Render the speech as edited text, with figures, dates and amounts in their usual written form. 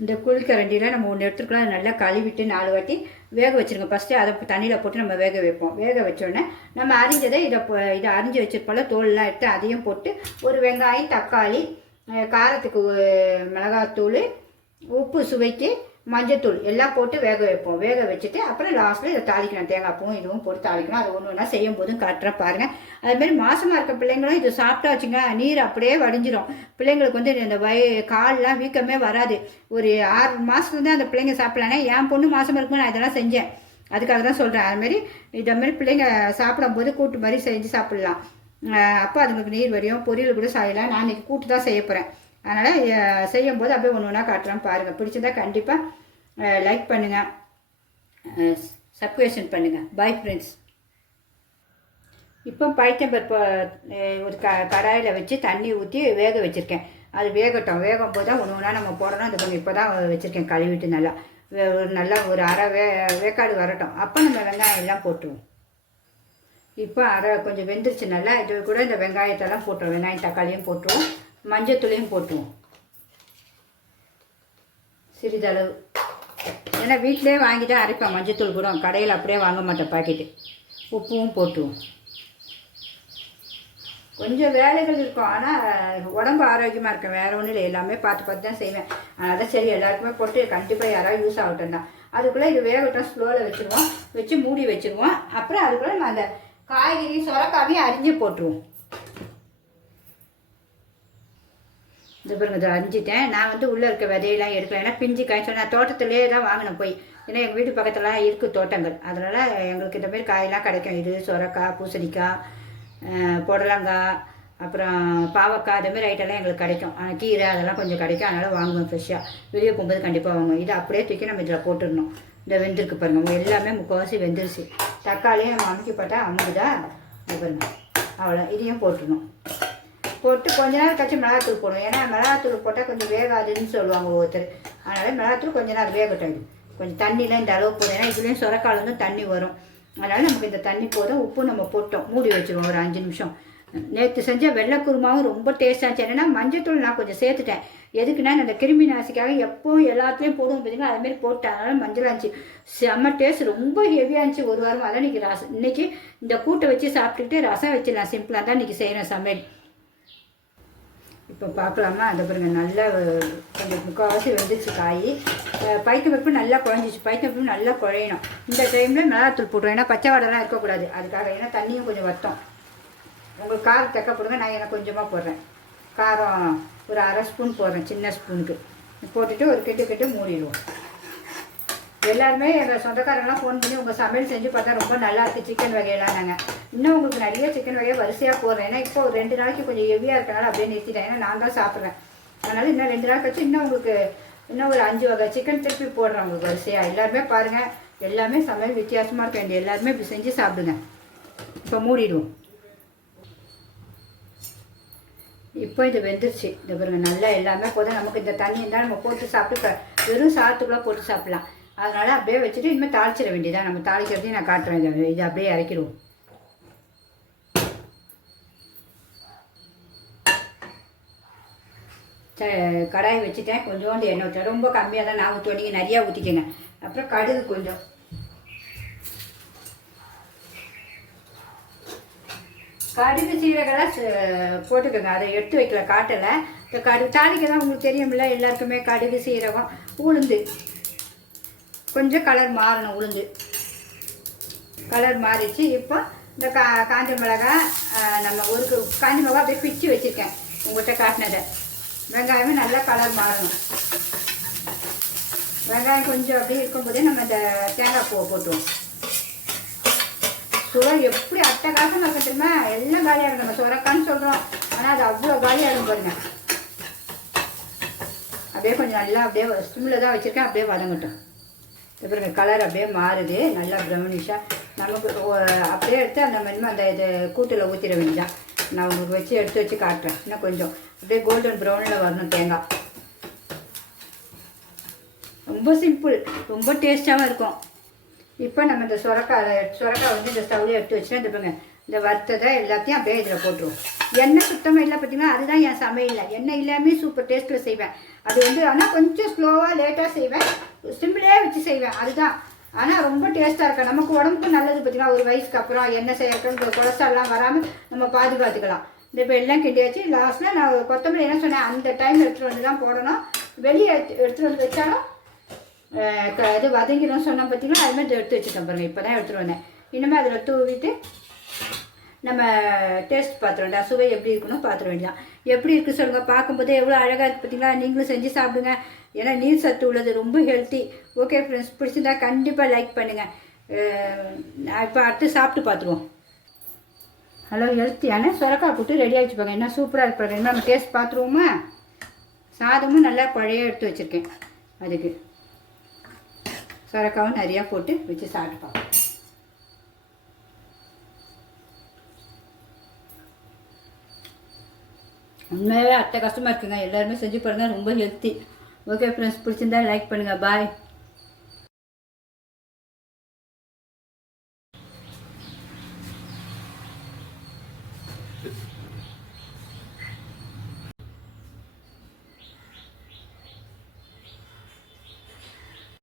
இந்த குழிக்கரண்டியில் நம்ம ஒன்று எடுத்துக்கலாம். அதை நல்லா கழுவிட்டு 4 வாட்டி வேக வச்சுருங்க. ஃபஸ்ட்டு அதை தண்ணியில் போட்டு நம்ம வேக வைப்போம். வேக வச்சோடனே நம்ம அரிஞ்சதை இதை அரிஞ்சு வச்சுருப்போம்ல, தோல்லாம் எடுத்து அதையும் போட்டு ஒரு வெங்காயம், தக்காளி, காரத்துக்கு மிளகாத்தூள், உப்பு சுவைக்கு மஞ்சத்தூள் எல்லாம் போட்டு வேக வைப்போம். வேக வச்சுட்டு அப்புறம் லாஸ்ட்டில் இதை தாளிக்கணும். தேங்காய் பூவும் இதுவும் போட்டு தாளிக்கணும். அது ஒன்று ஒன்றா செய்யும் போதும் காட்டுறேன் பாருங்கள். அதுமாரி மாசமாக இருக்க பிள்ளைங்களும் இது சாப்பிட்டா வச்சுங்க, நீர் அப்படியே வடிஞ்சிடும். பிள்ளைங்களுக்கு வந்து இந்த கால்லாம் வீக்கமே வராது. ஒரு 6 மாதத்துலேருந்து அந்த பிள்ளைங்க சாப்பிட்லானே. என் பொண்ணு மாசமாக இருக்கும்போது நான் இதெல்லாம் செஞ்சேன். அதுக்காக தான் சொல்கிறேன். அதுமாரி இதமாரி பிள்ளைங்க சாப்பிடும்போது கூட்டு மாதிரி செஞ்சு சாப்பிட்லாம். அப்போ அதுங்களுக்கு நீர் வரையும். பொரியல் கூட செய்யலாம். நான் இன்றைக்கி கூட்டு தான் செய்ய போகிறேன். அதனால் செய்யும்போது அப்படியே ஒன்று ஒன்றா காட்டுறேன் பாருங்கள். பிடிச்சிருந்தா கண்டிப்பாக லைக் பண்ணுங்கள், சப்ஸ்கிரைப் பண்ணுங்கள். Bye friends. இப்போ பைத்தம்பருப்பு ஒரு கடாயில் வச்சு தண்ணி ஊற்றி வேக வச்சுருக்கேன். அது வேகட்டும். வேகும் போது தான் ஒன்று ஒன்றா நம்ம போடணும். அது கொஞ்சம் இப்போ தான் வச்சுருக்கேன் கழுவிட்டு நல்லா ஒரு அரை வேக்காடு வரட்டும். அப்போ நம்ம வெங்காயம் எல்லாம் போட்டுருவோம். இப்போ கொஞ்சம் வெந்துருச்சு நல்லா. இது கூட இந்த வெங்காயத்தெல்லாம் போட்டுருவோம். வெங்காயம் தக்காளியும் போட்டுருவோம். மஞ்சத்தூளையும் போட்டுருவோம் சிறிதளவு. ஏன்னா வீட்டிலே வாங்கி தான் அரைப்பேன் மஞ்சத்தூள் கூட. கடையில் அப்படியே வாங்க மாட்டேன் பாக்கெட்டு. உப்பும் போட்டுருவோம். கொஞ்சம் வேலைகள் இருக்கும், ஆனால் உடம்பு ஆரோக்கியமாக இருக்கும். வேறு ஒன்றும் இல்லை. எல்லாமே பார்த்து தான் செய்வேன். அதனால் தான் சரி எல்லாருக்குமே போட்டு கண்டிப்பாக யாராவது யூஸ் ஆகட்டும் தான். அதுக்குள்ளே இது வேகட்டும். ஸ்லோவில் வச்சுருவோம். வச்சு மூடி வச்சுருவோம். அப்புறம் அதுக்குள்ளே நம்ம அந்த காய்கறி சொரக்காவையும் அரிஞ்சு போட்டுருவோம். இந்த பாருங்க, இதை அரிஞ்சிட்டேன். நான் வந்து உள்ளே இருக்க விதையெல்லாம் எடுக்கல. ஏன்னா பிஞ்சு காய் சொன்னால் நான் தோட்டத்திலே தான் வாங்கினேன் போய். ஏன்னா எங்கள் வீட்டு பக்கத்துலாம் இருக்குது தோட்டங்கள். அதனால் எங்களுக்கு இந்தமாரி காயெல்லாம் கிடைக்கும். இது சொரக்காய், பூசணிக்காய், புடலங்காய், அப்புறம் பாவக்காய், அதுமாரி ஐட்டம்லாம் எங்களுக்கு கிடைக்கும். ஆனால் கீரை அதெல்லாம் கொஞ்சம் கிடைக்கும். அதனால் வாங்குவோம் ஃப்ரெஷ்ஷாக. வெளியே போகும்போது கண்டிப்பாக வாங்குவோம். இதை அப்படியே தூக்கி நம்ம இதில் போட்டுடணும். இந்த வெந்திருக்கு பாருங்கள். எல்லாமே முக்கால்வாசி வெந்துருச்சு. தக்காளியும் நம்ம அமைக்கி போட்டால் அமுகுதா. இது பாருங்க, அவ்வளோ. இதையும் போட்டுடணும். போட்டு கொஞ்ச நேரம் கழிச்சு மிளகாத்தூள் போடுவோம். ஏன்னா மிளகாத்தூள் போட்டால் கொஞ்சம் வேகாதுன்னு சொல்லுவாங்க ஒவ்வொருத்தர். அதனால் மிளகாத்தூள் கொஞ்ச நேரம் வேகட்டும். இது கொஞ்சம் தண்ணிலாம் இந்த அளவு போடும். ஏன்னா இதுலேயும் சொரக்காலேருந்து தண்ணி வரும். அதனால் நமக்கு இந்த தண்ணி போதும். உப்பு நம்ம போட்டோம். மூடி வச்சுருவோம் ஒரு 5 நிமிஷம். நேற்று செஞ்ச வெள்ளை குருமாவும் ரொம்ப டேஸ்ட்டாக இருந்துச்சு. என்னென்னா மஞ்சத்தூள் நான் கொஞ்சம் சேர்த்துட்டேன். எதுக்குன்னா இந்த கிருமி நாசிக்காக எப்போவும் எல்லாத்துலேயும் போடுவோம் பார்த்தீங்கன்னா, அதுமாரி போட்டேன். அதனால் மஞ்சள் இருந்துச்சு. செம்ம டேஸ்ட். ரொம்ப ஹெவியாக இருந்துச்சு ஒரு வாரம். அதான் இன்றைக்கி இந்த கூட்டை வச்சு சாப்பிட்டுக்கிட்டு ரசம் வச்சிடலாம். சிம்பிளாக தான் இன்றைக்கி செய்கிறேன் சமையல். இப்போ பார்க்கலாமா? அந்த பாருங்க, நல்லா கொஞ்சம் முக்கால்வாசி வெந்துச்சு காய். பைத்தம்பருப்பு நல்லா குழஞ்சிச்சு. பைத்தம்பருப்பு நல்லா குழையணும். இந்த டைமில் மிளகாத்தூள் போட்டுருவோம். ஏன்னா பச்சை வாடெல்லாம் இருக்கக்கூடாது. அதுக்காக. ஏன்னா தண்ணியும் கொஞ்சம் வத்தம். உங்களுக்கு காரம் தக்க போடுங்க. நான் எனக்கு கொஞ்சமாக போடுறேன். காரம் ஒரு அரை ஸ்பூன் போடுறேன், சின்ன ஸ்பூனுக்கு. போட்டுட்டு ஒரு கெட்டு மூடிடுவோம். எல்லாருமே எங்கள் சொந்தக்காரங்களாம் ஃபோன் பண்ணி உங்கள் சமையல் செஞ்சு பார்த்தா ரொம்ப நல்லா இருக்குது சிக்கன் வகையெல்லாம். நாங்கள் இன்னும் உங்களுக்கு நிறைய சிக்கன் வகையை வரிசையாக போடுறேன். ஏன்னா இப்போ ஒரு 2 நாளைக்கு கொஞ்சம் ஹெவியாக இருக்கனால அப்படியே நிறுத்திட்டேன். ஏன்னா நான் தான் சாப்பிட்றேன். அதனால் இன்னும் 2 நாள் கழிச்சு உங்களுக்கு இன்னும் ஒரு 5 வகை சிக்கன் திருப்பி போடுறேன் உங்களுக்கு வரிசையாக. எல்லாருமே பாருங்கள், எல்லாமே சமையல் வித்தியாசமாக இருக்க வேண்டிய எல்லாருமே இப்படி செஞ்சு சாப்பிடுங்க. இப்போ மூடிடுவோம். இப்போ இது வெந்துருச்சு. இந்த பாருங்க, நல்லா எல்லாமே போதும். நமக்கு இந்த தண்ணி இருந்தால் நம்ம போட்டு சாப்பிட்டு வெறும் சாதத்துக்குள்ளே போட்டு சாப்பிட்லாம். அதனால் அப்படியே வச்சுட்டு இனிமேல் தாளிச்சிட வேண்டியதான். நம்ம தாளிக்கிறதையும் நான் காட்டுறேன். இது அப்படியே இறக்கிடுவோம். கடாயை வச்சுட்டேன். கொஞ்சோண்டு எண்ணெய் ஊற்றுறேன். ரொம்ப கம்மியாக தான் நான் ஊற்றுவேன். நீங்கள் நிறையா ஊற்றிக்கங்க. அப்புறம் கடுகு கொஞ்சம். கடுகு சீரகெல்லாம் போட்டுக்கோங்க. அதை எடுத்து வைக்கல, காட்டலை. இந்த கடுகு தாளிக்க தான் உங்களுக்கு தெரியுமில்ல எல்லாருக்குமே. கடுகு, சீரகம், உளுந்து கொஞ்சம் கலர் மாறணும். உளுந்து கலர் மாறிச்சு. இப்போ இந்த காஞ்ச மிளகாய், நம்ம ஒரு காஞ்ச மிளகாய் அப்படியே பிச்சு வச்சுருக்கேன் உங்கள்கிட்ட காட்டினதை. வெங்காயமும் நல்லா கலர் மாறணும். வெங்காயம் கொஞ்சம் அப்படியே இருக்கும்போதே நம்ம இந்த தேங்காய் பூவை போட்டுருவோம். சுவை எப்படி அட்டகாசமாக இருக்க தெரியுமா? எல்லாம் காலியாகும். நம்ம சுரக்கான்னு சொல்கிறோம், ஆனால் அது அவ்வளோ காலியாகும் பாருங்க. அப்படியே கொஞ்சம் நல்லா அப்படியே ஸ்டிம்மில் தான் வச்சுருக்கேன். அப்படியே வதங்கட்டும். இப்போ கலர் அப்படியே மாறுது. நல்லா ப்ரௌனிஷாக. நமக்கு அப்படியே எடுத்து அந்த இது கூட்டில் ஊற்றிட வேண்டியதான். நான் உங்களுக்கு வச்சு எடுத்து வச்சு காட்டுறேன். இன்னும் கொஞ்சம் அப்படியே கோல்டன் ப்ரௌனில் வரணும் தேங்காய். ரொம்ப சிம்பிள், ரொம்ப டேஸ்ட்டாகவும் இருக்கும். இப்போ நம்ம இந்த சுரக்காய் வந்து இந்த ஸ்டவ்லேயே எடுத்து வச்சுன்னா இந்த பாருங்க, இந்த வறுத்ததை எல்லாத்தையும் அப்படியே இதில் போட்டுருவோம். எண்ணெய் சுத்தமாக இல்லை பார்த்தீங்கன்னா, அதுதான் என் சமையலில். எண்ணெய் இல்லாமல் சூப்பர் டேஸ்ட்டில் செய்வேன். அது வந்து ஆனால் கொஞ்சம் ஸ்லோவாக லேட்டாக செய்வேன், சிம்பிளே வச்சு செய்வேன் அதுதான். ஆனால் ரொம்ப டேஸ்ட்டாக இருக்கும், நமக்கு உடம்புக்கு நல்லது. பார்த்தீங்கன்னா ஒரு வயசுக்கு அப்புறம் எண்ணெய் சேர்க்கணும், கொலஸ்ட்ரால்லாம் வராமல் நம்ம பாதுகாத்துக்கலாம். இந்த இப்போ எல்லாம் கிண்டியாச்சு. லாஸ்ட்டில் நான் கொத்தமல்லி என்ன சொன்னேன், அந்த டைம் எடுத்துகிட்டு வந்து தான் போடணும். வெளியே எடுத்துகிட்டு வந்து வச்சாலும் இது வதங்கிடும் சொன்னால் பார்த்தீங்கன்னா அதுமாதிரி எடுத்து வச்சுட்டேன் பாருங்கள். இப்போ தான் எடுத்துகிட்டு வந்தேன். இனிமேல் அதில் தூவிட்டு நம்ம டேஸ்ட் பார்த்துருவோம்டா, சுவை எப்படி இருக்குன்னு பார்த்துட வேண்டியதான். எப்படி இருக்குது சொல்லுங்கள், பார்க்கும்போதே எவ்வளோ அழகாக இருக்குது பார்த்தீங்களா. நீங்களும் செஞ்சு சாப்பிடுங்க, ஏன்னா நீர் சத்து உள்ளது, ரொம்ப ஹெல்த்தி. ஓகே ஃப்ரெண்ட்ஸ், பிடிச்சிருந்தா கண்டிப்பாக லைக் பண்ணுங்கள். இப்போ அடுத்து சாப்பிட்டு பார்த்துருவோம். ஹலோ, ஹெல்த்தியான சுரக்காய் போட்டு ரெடி ஆகிடுச்சுப்பாங்க. என்ன சூப்பராக இருப்பாங்க. என்ன நம்ம டேஸ்ட் பார்த்துருவோமா. சாதமும் நல்லா பழைய எடுத்து வச்சுருக்கேன், அதுக்கு சுரக்காவும் நிறையா போட்டு வச்சு சாப்பிட்டு பார்ப்போம். உண்மையாகவே அத்தை கஷ்டமாக இருக்குங்க, எல்லாருமே செஞ்சு பாருங்கள், ரொம்ப ஹெல்த்தி. ஓகே ஃப்ரெண்ட்ஸ், பிடிச்சிருந்தா லைக் பண்ணுங்கள். பாய்.